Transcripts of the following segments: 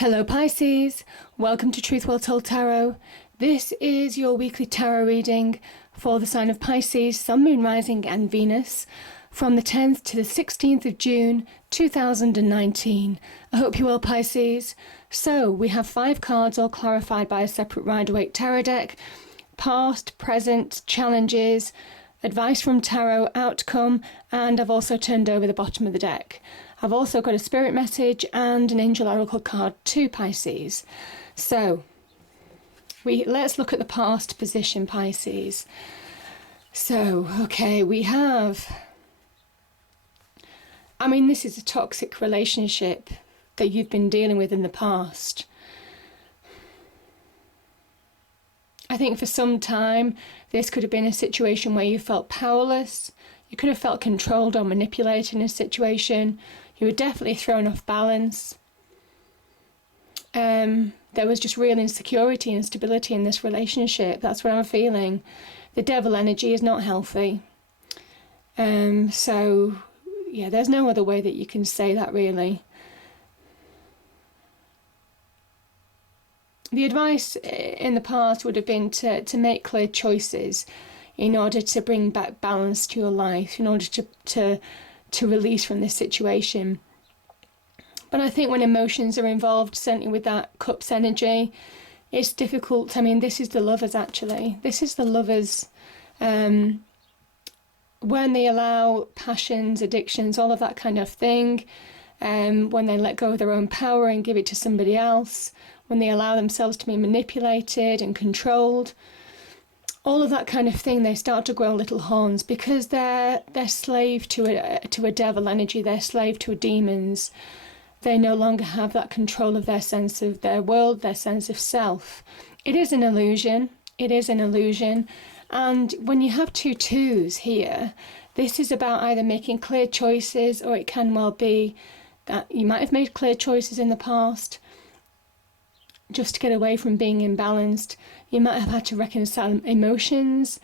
Hello Pisces, welcome to Truth Well Told Tarot. This is your weekly tarot reading for the sign of Pisces, Sun, Moon, Rising and Venus from the 10th to the 16th of June 2019. I hope you're well, Pisces. So we have 5 cards all clarified by a separate Rider-Waite tarot deck. Past, present, challenges, advice from tarot, outcome, and I've also turned over the bottom of the deck. I've also got a spirit message and an angel oracle card to Pisces. So let's look at the past position, Pisces. So, okay, we have, this is a toxic relationship that you've been dealing with in the past. I think for some time, this could have been a situation where you felt powerless. You could have felt controlled or manipulated in a situation. You were definitely thrown off balance. There was just real insecurity and instability in this relationship. That's what I'm feeling. The devil energy is not healthy. So, yeah, there's no other way that you can say that, really. The advice in the past would have been to make clear choices in order to bring back balance to your life, in order to release from this situation. But I think when emotions are involved, certainly with that Cups energy, it's difficult. This is the lovers, actually. This is the lovers. When they allow passions, addictions, all of that kind of thing, when they let go of their own power and give it to somebody else, when they allow themselves to be manipulated and controlled, all of that kind of thing, they start to grow little horns because they're slave to a devil energy. They're slave to a demons. They no longer have that control of their sense of their world, their sense of self. It is an illusion. It is an illusion. And when you have 2 twos here, this is about either making clear choices, or it can well be that you might have made clear choices in the past just to get away from being imbalanced. You might have had to reconcile emotions.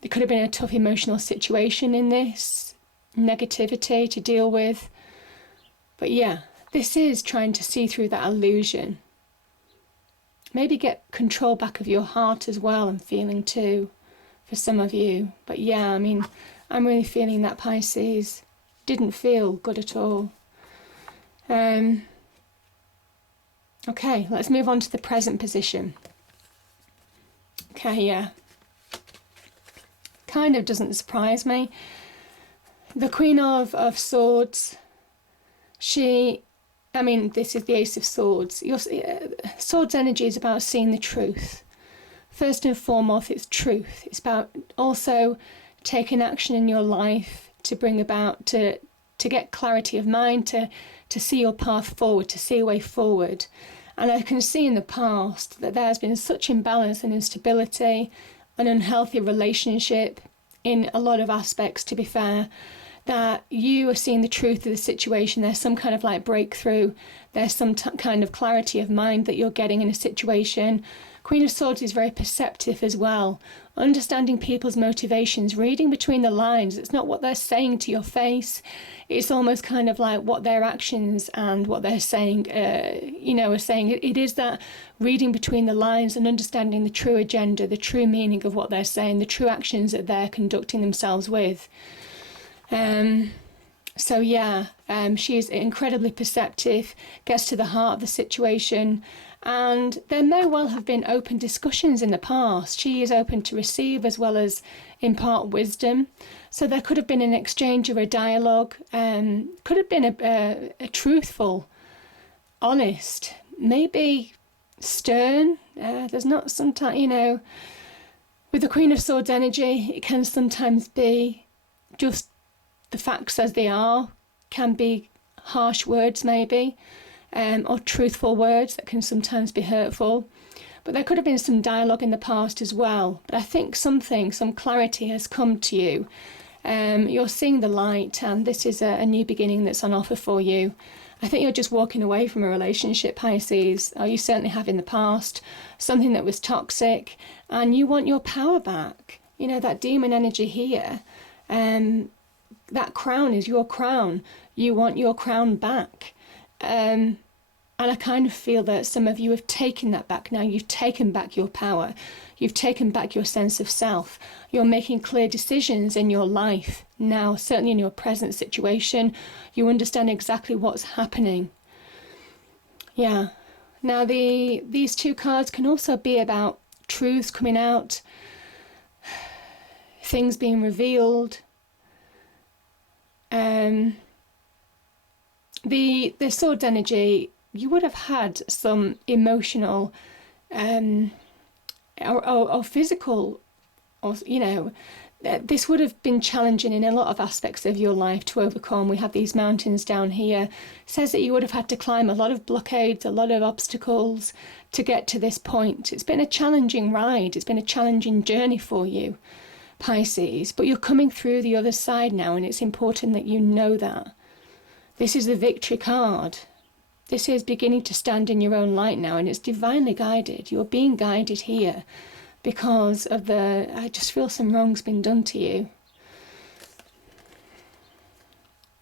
There could have been a tough emotional situation in this, negativity to deal with. But yeah, this is trying to see through that illusion. Maybe get control back of your heart as well, I'm feeling too, for some of you. But yeah, I'm really feeling that, Pisces. Didn't feel good at all. Okay, let's move on to the present position. Okay, yeah. Kind of doesn't surprise me. The Queen of Swords, this is the Ace of Swords. Swords energy is about seeing the truth. First and foremost, it's truth. It's about also taking action in your life to bring about, to get clarity of mind, to see your path forward, to see a way forward. And I can see in the past that there has been such imbalance and instability, an unhealthy relationship in a lot of aspects, to be fair, that you are seeing the truth of the situation. There's some kind of breakthrough. There's some kind of clarity of mind that you're getting in a situation. Queen of Swords is very perceptive as well, understanding people's motivations, reading between the lines. It's not what they're saying to your face. It's almost kind of like what their actions and what they're saying, are saying. It is that reading between the lines and understanding the true agenda, the true meaning of what they're saying, the true actions that they're conducting themselves with. So yeah, she is incredibly perceptive, gets to the heart of the situation, and there may well have been open discussions in the past. She is open to receive as well as impart wisdom. So there could have been an exchange or a dialogue, could have been a truthful, honest, maybe stern. There's not sometimes, with the Queen of Swords energy, it can sometimes be just the facts as they are, can be harsh words maybe, or truthful words that can sometimes be hurtful. But there could have been some dialogue in the past as well. But I think some clarity has come to you. You're seeing the light, and this is a new beginning that's on offer for you. I think you're just walking away from a relationship, Pisces, or you certainly have in the past, something that was toxic, and you want your power back. That demon energy here, that crown is your crown. You want your crown back. And I kind of feel that some of you have taken that back now. You've taken back your power. You've taken back your sense of self. You're making clear decisions in your life now, certainly in your present situation. You understand exactly what's happening. Yeah. Now, these two cards can also be about truths coming out, things being revealed. The Swords energy, you would have had some emotional or physical, or this would have been challenging in a lot of aspects of your life to overcome. We have these mountains down here. It says that you would have had to climb a lot of blockades, a lot of obstacles to get to this point. It's been a challenging ride. It's been a challenging journey for you, Pisces, but you're coming through the other side now, and it's important that you know that. This is the victory card. This is beginning to stand in your own light now, and it's divinely guided. You're being guided here because of I just feel some wrong's been done to you.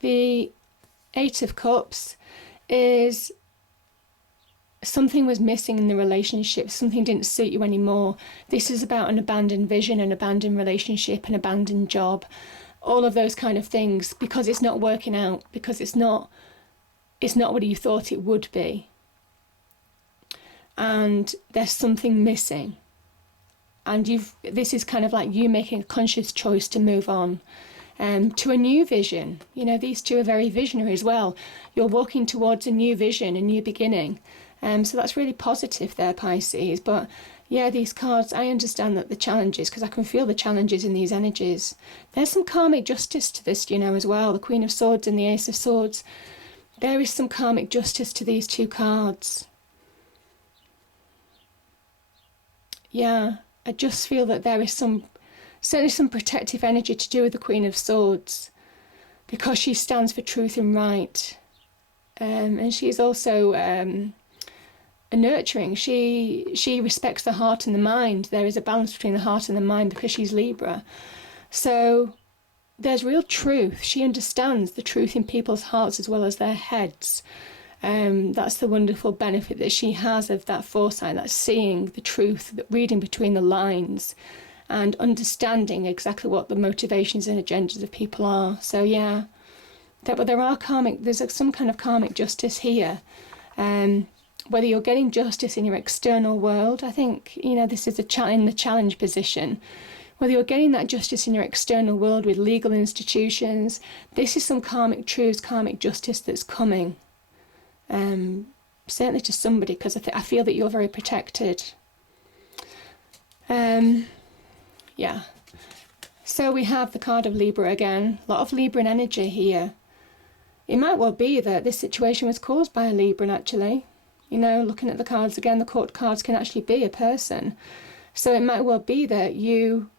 The Eight of Cups is something was missing in the relationship. Something didn't suit you anymore. This is about an abandoned vision, an abandoned relationship, an abandoned job, all of those kind of things, because it's not working out, because it's not what you thought it would be. And there's something missing. And this is kind of like you making a conscious choice to move on to a new vision. These two are very visionary as well. You're walking towards a new vision, a new beginning. So that's really positive there, Pisces. But yeah, these cards, I understand that the challenges, because I can feel the challenges in these energies. There's some karmic justice to this, as well. The Queen of Swords and the Ace of Swords. There is some karmic justice to these two cards. Yeah, I just feel that there is certainly some protective energy to do with the Queen of Swords, because she stands for truth and right. And she is also nurturing. She respects the heart and the mind. There is a balance between the heart and the mind because she's Libra. So there's real truth. She understands the truth in people's hearts as well as their heads. That's the wonderful benefit that she has of that foresight, that seeing the truth, reading between the lines, and understanding exactly what the motivations and agendas of people are. So yeah, but there's some kind of karmic justice here. Whether you're getting justice in your external world, I think, this is in the challenge position. Whether you're getting that justice in your external world with legal institutions, this is some karmic truths, karmic justice that's coming. Certainly to somebody, because I feel that you're very protected. Yeah. So we have the card of Libra again. A lot of Libran energy here. It might well be that this situation was caused by a Libran, actually. Looking at the cards again, the court cards can actually be a person. So it might well be that you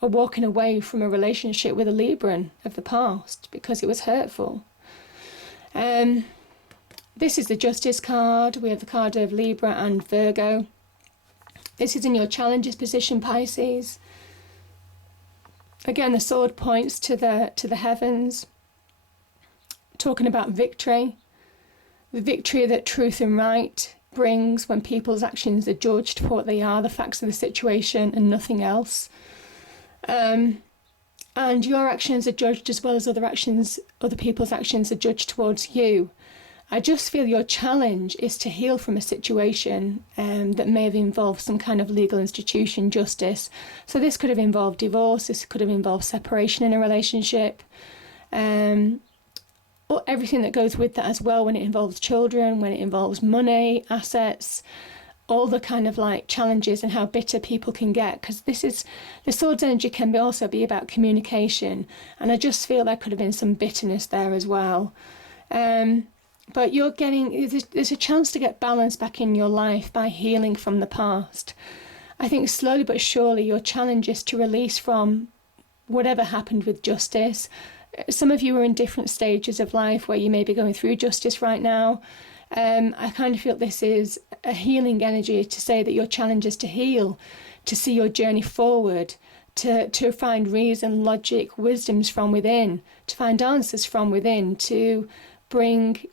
are walking away from a relationship with a Libran of the past because it was hurtful. This is the Justice card. We have the card of Libra and Virgo. This is in your challenges position, Pisces. Again, the sword points to the heavens, talking about victory. The victory that truth and right brings when people's actions are judged for what they are, the facts of the situation and nothing else. And your actions are judged as well as other people's actions are judged towards you. I just feel your challenge is to heal from a situation that may have involved some kind of legal institution, justice. So this could have involved divorce, this could have involved separation in a relationship. Or everything that goes with that as well, when it involves children, when it involves money, assets, all the kind of like challenges and how bitter people can get, because the Swords energy can also be about communication, and I just feel there could have been some bitterness there as well. But there's a chance to get balance back in your life by healing from the past. I think slowly but surely your challenge is to release from whatever happened with justice. Some of you are in different stages of life where you may be going through justice right now. I kind of feel this is a healing energy to say that your challenge is to heal, to see your journey forward, to find reason, logic, wisdoms from within, to find answers from within, to bring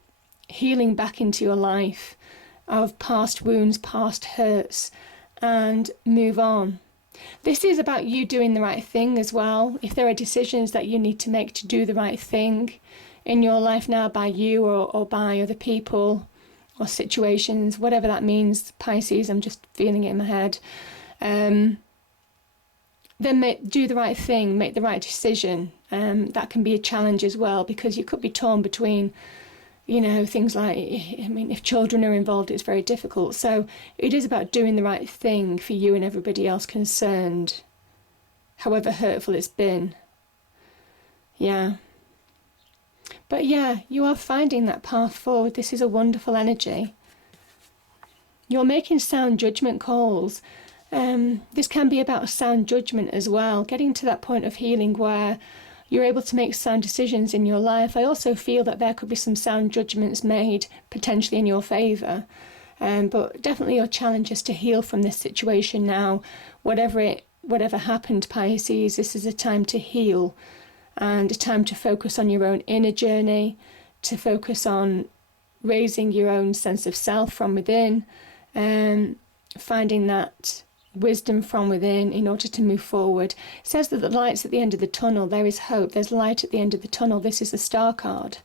healing back into your life. of past wounds, past hurts, and move on. This is about you doing the right thing as well. If there are decisions that you need to make to do the right thing in your life now, by you or by other people or situations, whatever that means, Pisces, I'm just feeling it in my head, then do the right thing, make the right decision. That can be a challenge as well, because you could be torn between, things like, if children are involved, it's very difficult. So it is about doing the right thing for you and everybody else concerned, however hurtful it's been. Yeah. But yeah, you are finding that path forward. This is a wonderful energy. You're making sound judgment calls. This can be about sound judgment as well, getting to that point of healing where you're able to make sound decisions in your life. I also feel that there could be some sound judgments made potentially in your favour. But definitely your challenge is to heal from this situation now. Whatever happened, Pisces, this is a time to heal and a time to focus on your own inner journey, to focus on raising your own sense of self from within, finding that wisdom from within in order to move forward. It says that the light's at the end of the tunnel. There is hope. There's light at the end of the tunnel. This is the star card.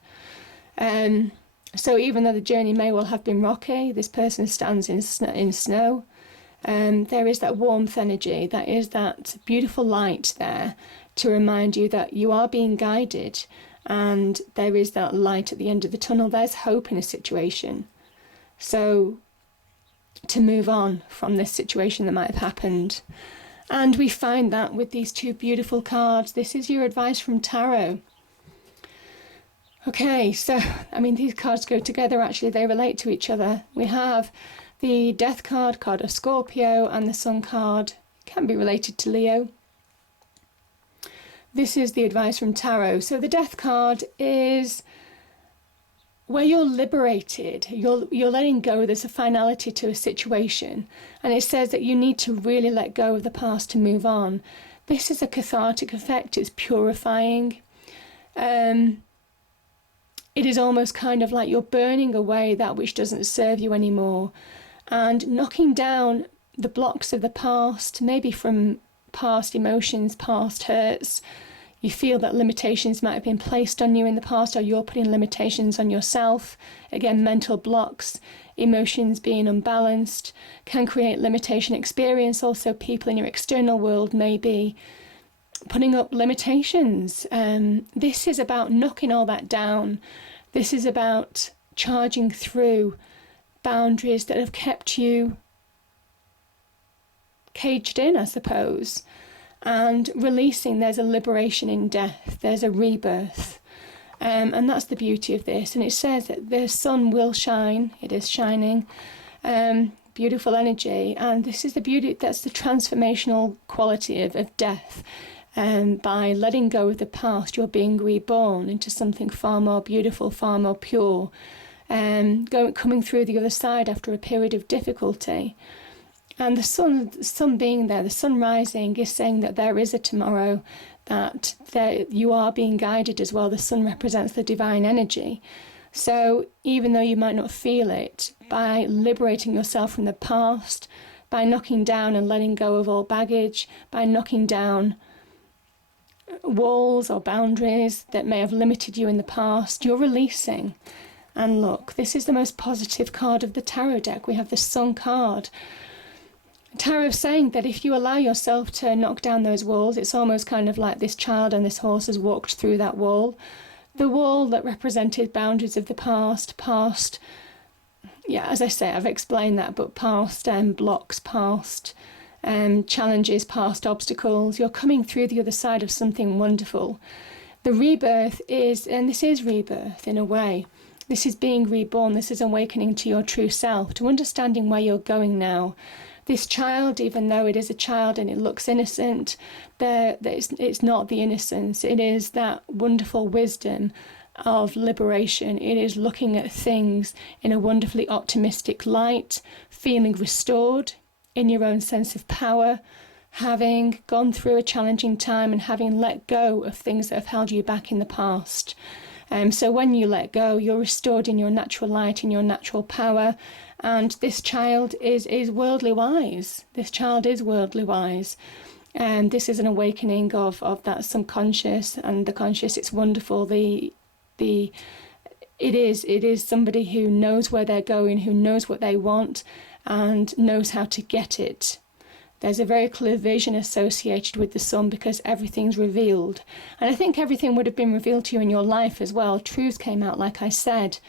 So even though the journey may well have been rocky, this person stands in snow. There is that warmth energy. That is that beautiful light there to remind you that you are being guided, and there is that light at the end of the tunnel. There's hope in a situation. So to move on from this situation that might have happened. And we find that with these two beautiful cards. This is your advice from tarot. Okay, so, these cards go together, actually. They relate to each other. We have the Death card of Scorpio, and the Sun card can be related to Leo. This is the advice from tarot. So the Death card is where you're liberated, you're letting go. There's a finality to a situation, and it says that you need to really let go of the past to move on. This is a cathartic effect. It's purifying. It is almost kind of like you're burning away that which doesn't serve you anymore, and knocking down the blocks of the past, maybe from past emotions, past hurts. You feel that limitations might have been placed on you in the past, or you're putting limitations on yourself. Again, mental blocks, emotions being unbalanced can create limitation experience. Also, people in your external world may be putting up limitations. This is about knocking all that down. This is about charging through boundaries that have kept you caged in, I suppose. And releasing. There's a liberation in death. There's a rebirth. And that's the beauty of this. And it says that the sun will shine. It is shining. Beautiful energy. And this is the beauty. That's the transformational quality of death. By letting go of the past, you're being reborn into something far more beautiful, far more pure. Coming through the other side after a period of difficulty. And the sun being there, the sun rising, is saying that there is a tomorrow, that you are being guided as well. The sun represents the divine energy. So even though you might not feel it, by liberating yourself from the past, by knocking down and letting go of all baggage, by knocking down walls or boundaries that may have limited you in the past, you're releasing. And look, this is the most positive card of the tarot deck. We have the Sun card. Tarot saying that if you allow yourself to knock down those walls, it's almost kind of like this child and this horse has walked through that wall. The wall that represented boundaries of the past, as I say, I've explained that, but past blocks, past challenges, past obstacles. You're coming through the other side of something wonderful. The rebirth is, and this is rebirth in a way, this is being reborn, this is awakening to your true self, to understanding where you're going now. This child, even though it is a child and it looks innocent, it's not the innocence. It is that wonderful wisdom of liberation. It is looking at things in a wonderfully optimistic light, feeling restored in your own sense of power, having gone through a challenging time and having let go of things that have held you back in the past. So when you let go, you're restored in your natural light, in your natural power. And this child is worldly wise. This child is worldly wise. And this is an awakening of that subconscious and the conscious. It's wonderful. It is somebody who knows where they're going, who knows what they want, and knows how to get it. There's a very clear vision associated with the sun because everything's revealed. And I think everything would have been revealed to you in your life as well. Truths came out, like I said.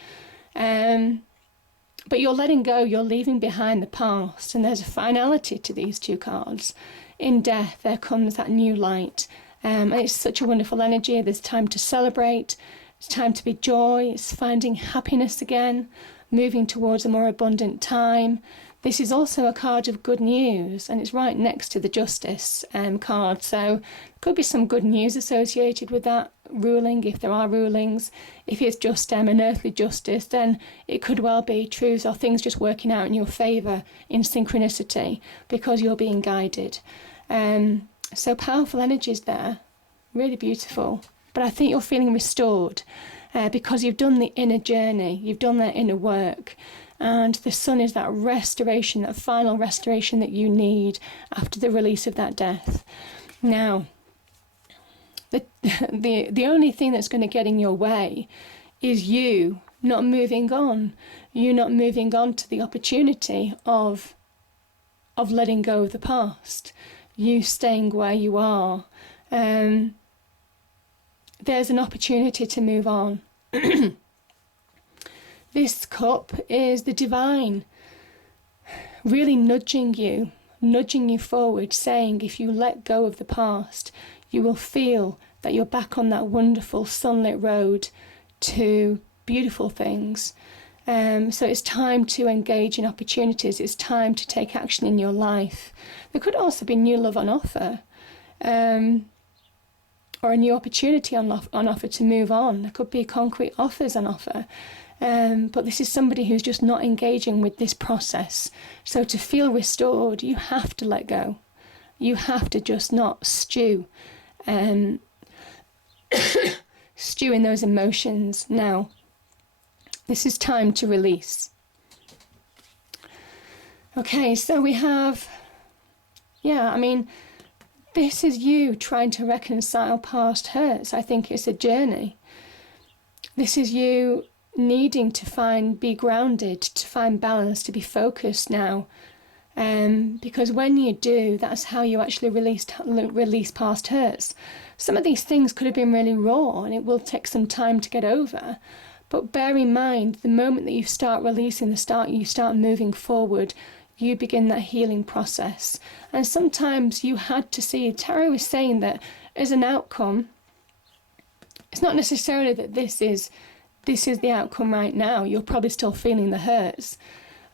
But you're letting go, you're leaving behind the past. And there's a finality to these two cards. In death, there comes that new light. And it's such a wonderful energy. There's time to celebrate. It's time to be joy. It's finding happiness again, moving towards a more abundant time. This is also a card of good news, and it's right next to the Justice card. So there could be some good news associated with that ruling, if there are rulings. If it's just an earthly justice, then it could well be truths or things just working out in your favour in synchronicity because you're being guided. So powerful energies there, really beautiful. But I think you're feeling restored because you've done the inner journey, you've done that inner work. And the sun is that restoration, that final restoration that you need after the release of that death. Now, the only thing that's going to get in your way is you not moving on. You not moving on to the opportunity of letting go of the past. You staying where you are. There's an opportunity to move on. This cup is the divine, really nudging you forward, saying if you let go of the past, you will feel that you're back on that wonderful sunlit road to beautiful things. So it's time to engage in opportunities. It's time to take action in your life. There could also be new love on offer, or a new opportunity on offer to move on. There could be concrete offers on offer. But this is somebody who's just not engaging with this process. So to feel restored, you have to let go. You have to just not stew. Stew in those emotions. Now, this is time to release. Okay, so we have, this is you trying to reconcile past hurts. I think it's a journey. This is you needing to be grounded, to find balance, to be focused now. Because when you do, that's how you actually release past hurts. Some of these things could have been really raw and it will take some time to get over. But bear in mind, the moment that you start releasing, you start moving forward, you begin that healing process. And sometimes you had to see, Tarot is saying that as an outcome, it's not necessarily that this is the outcome right now. You're probably still feeling the hurts.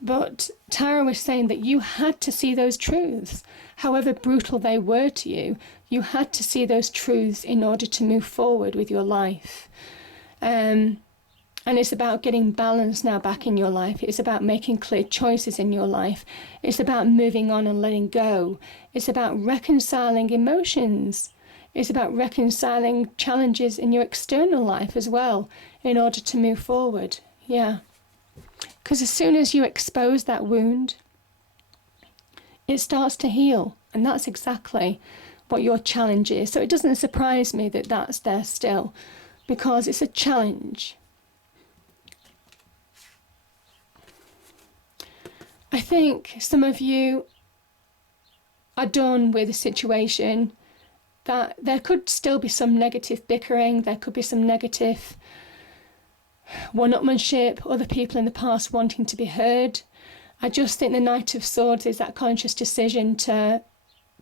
But Tarot is saying that you had to see those truths. However brutal they were to you, you had to see those truths in order to move forward with your life. And it's about getting balance now back in your life. It's about making clear choices in your life. It's about moving on and letting go. It's about reconciling emotions. It's about reconciling challenges in your external life as well in order to move forward. Yeah. Because as soon as you expose that wound, it starts to heal. And that's exactly what your challenge is. So it doesn't surprise me that that's there still, because it's a challenge. I think some of you are done with a situation that there could still be some negative bickering, there could be some negative one-upmanship, other people in the past wanting to be heard. I just think the Knight of Swords is that conscious decision to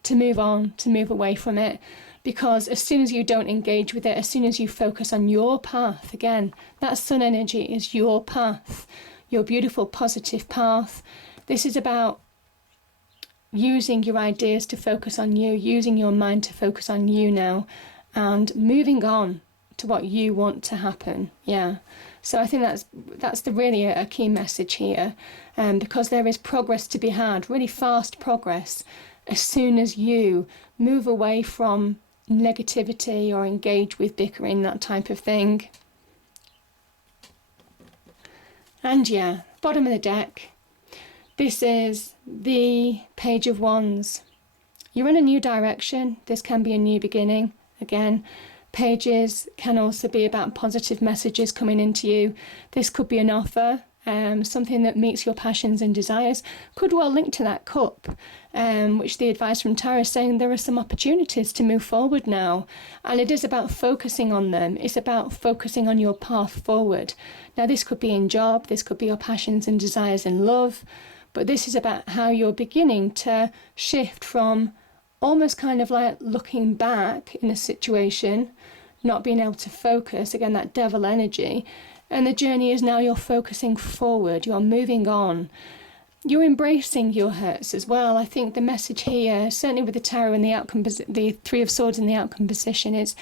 move on, to move away from it. Because as soon as you don't engage with it, as soon as you focus on your path, again, that sun energy is your path, your beautiful positive path. This is about using your ideas to focus on you, using your mind to focus on you now, and moving on to what you want to happen. Yeah. So I think that's really a key message here, because there is progress to be had, really fast progress, as soon as you move away from negativity or engage with bickering, that type of thing. And yeah, bottom of the deck. This is the Page of Wands. You're in a new direction. This can be a new beginning. Again, pages can also be about positive messages coming into you. This could be an offer, something that meets your passions and desires. Could well link to that cup, which the advice from Tarot is saying there are some opportunities to move forward now. And it is about focusing on them. It's about focusing on your path forward. Now, this could be in job. This could be your passions and desires in love. But this is about how you're beginning to shift from almost kind of like looking back in a situation, not being able to focus, again, that devil energy. And the journey is now you're focusing forward, you're moving on. You're embracing your hurts as well. I think the message here, certainly with the tarot and the outcome, the Three of Swords in the outcome position, is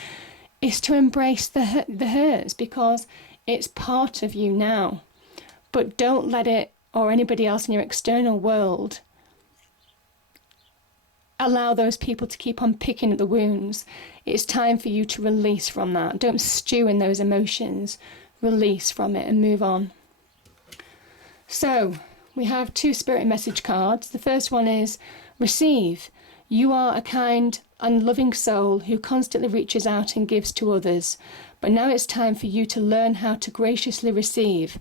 to embrace the hurts, because it's part of you now. But don't let it, or anybody else in your external world, allow those people to keep on picking at the wounds. It's time for you to release from that. Don't stew in those emotions. Release from it and move on. So we have 2 spirit message cards. The first one is receive. You are a kind and loving soul who constantly reaches out and gives to others. But now it's time for you to learn how to graciously receive.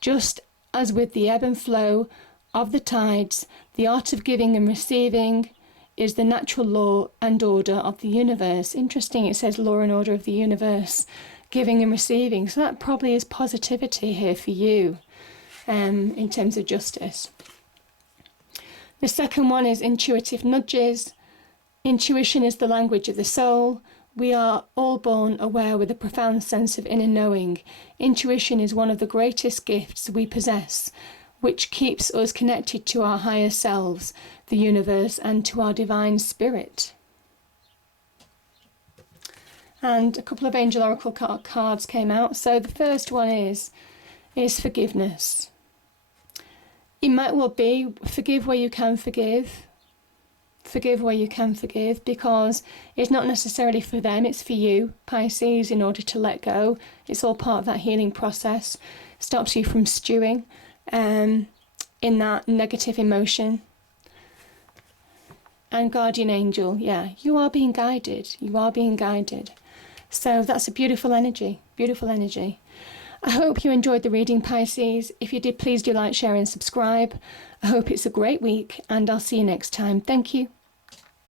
Just as with the ebb and flow of the tides, the art of giving and receiving is the natural law and order of the universe. Interesting, it says law and order of the universe, giving and receiving. So that probably is positivity here for you, in terms of justice. The second one is intuitive nudges. Intuition is the language of the soul. We are all born aware with a profound sense of inner knowing. Intuition is one of the greatest gifts we possess, which keeps us connected to our higher selves, the universe, and to our divine spirit. And a couple of angel oracle cards came out. So the first one is forgiveness. It might well be forgive where you can forgive. Forgive where you can forgive, because it's not necessarily for them, it's for you, Pisces, in order to let go. It's all part of that healing process. Stops you from stewing in that negative emotion. And guardian angel, yeah, you are being guided. You are being guided. So that's a beautiful energy, beautiful energy. I hope you enjoyed the reading, Pisces. If you did, please do like, share and subscribe. I hope it's a great week, and I'll see you next time. Thank you.